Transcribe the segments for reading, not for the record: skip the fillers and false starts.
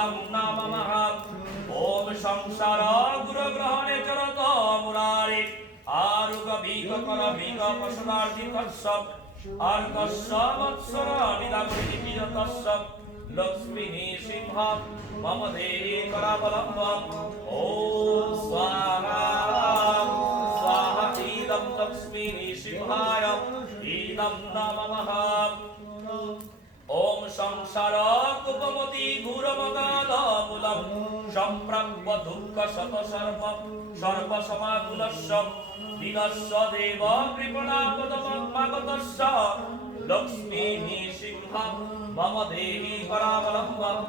ইদম নামমহ ওম সংসার গুরু গ্রহণে চরত মুরারে আরুগ বিগ কর বিগ পশুনার্থী তস্য আর্তস্য বৎসর নিদাগরি বিজতস্য লক্ষ্মী সিংহ মম দেহি করাবলম্বম ওম স্বাহা স্বাহা ইদম লক্ষ্মী সিংহায় ইদম নমঃ ওম সংসার কুপমতি ঘুরমগাদ মূলম সম্প্রাপ্য দুঃখ শত সর্ব সর্ব সমাকুলস্য বিনশ্য দেব কৃপণাপদমগতস্য লক্ষ্মী সিংহ মম দেহি করাবলম্বম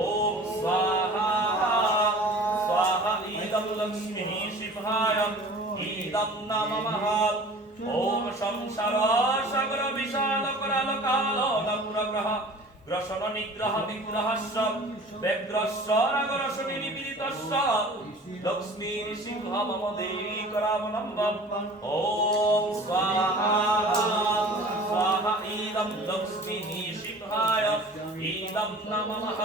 ওম স্বাহা স্বাহা ইদম লক্ষ্মী সিংহায় ইদম নমঃ ওম সংসার সাগর বিশাল করাল কাল নপুরগ্রহ গ্রসন নিগ্রহ বিগ্রহস্য ব্যগ্রস্য রাগরসনি নিপীড়িতস্য লক্ষ্মী সিংহ মম দেহি করাবলম্বম ওম স্বাহা স্বাহা ইদম লক্ষ্মী সিংহায় ইদম নমঃ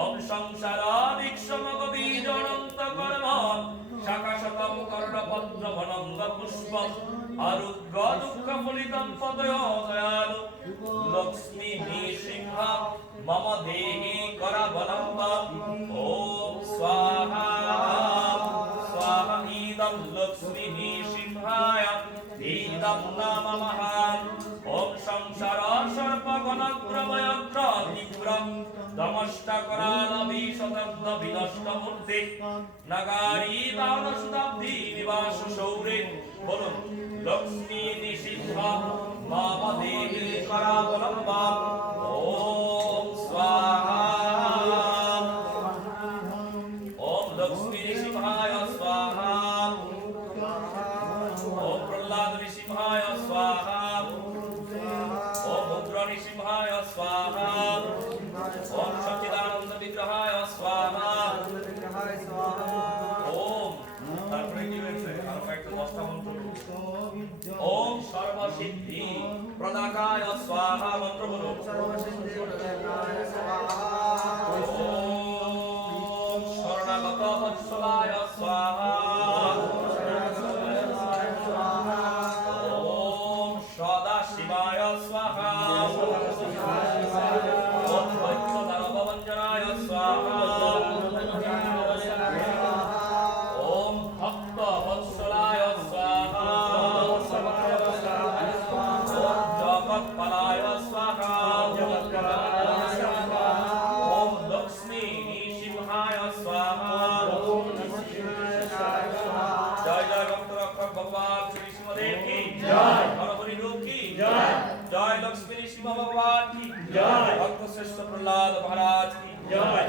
ওম সংসার বিক্ষমগ বীজ অনন্ত কর্ম শাখাশতম কর্ণপত্র বনঙ্গ পুষ্প আরুগ্র দুঃখ ফলিতম পদয় দয়ালু লক্ষ্মী সিংহ মম দেহি করাবলম্বম ওম স্বাহা স্বাহা ইদম লক্ষ্মী সিংহায় ইদম নমঃ ওম সংসার সর্পগণগ্রময়গ্র তীব্র দমষ্ট করাল বিশতগ্ন বিনষ্ট মূর্তে নগারী বাউন শতাব্দী নিবাস সৌরে বলুন লক্ষ্মী নিষিদ্ধ মম দেহি করাবলম্বম ওম স্বাহা ওম লক্ষ্মী সিংহায় স্বাহা ওম প্রহ্লাদ সিংহায় স্বাহা ওম উগ্র সিংহায় স্বাহা ওম সচ্চিদানন্দ বিগ্রহায় স্বাহা ওম তারপরে কি হয়েছে আরো একটা 10টা মন্ত্র ওম সর্বসিদ্ধি প্রদাকায় স্বাহা মন্ত্র বলুন সর্বসিদ্ধি প্রদাকায় স্বাহা ওম শরণাগত বৎসলায় স্বাহা ওম সদা শিবায় স্বাহা ওম বৈদ্যদানবঞ্জনায় স্বাহা ওম ভক্ত বৎসলায় স্বাহা ওম জগৎপালায় স্বাহা ওম লক্ষ্মী সিংহায় স্বাহা জয় জয় ভক্ত রক্ষক ভগবান শ্রী নৃসিংহদেব কি জয় হরহরি রূপ কি জয় জয় লক্ষ্মী নৃসিংহ ভগবান কি জয় ভক্ত শ্রেষ্ঠ প্রহ্লাদ মহারাজ কি জয়।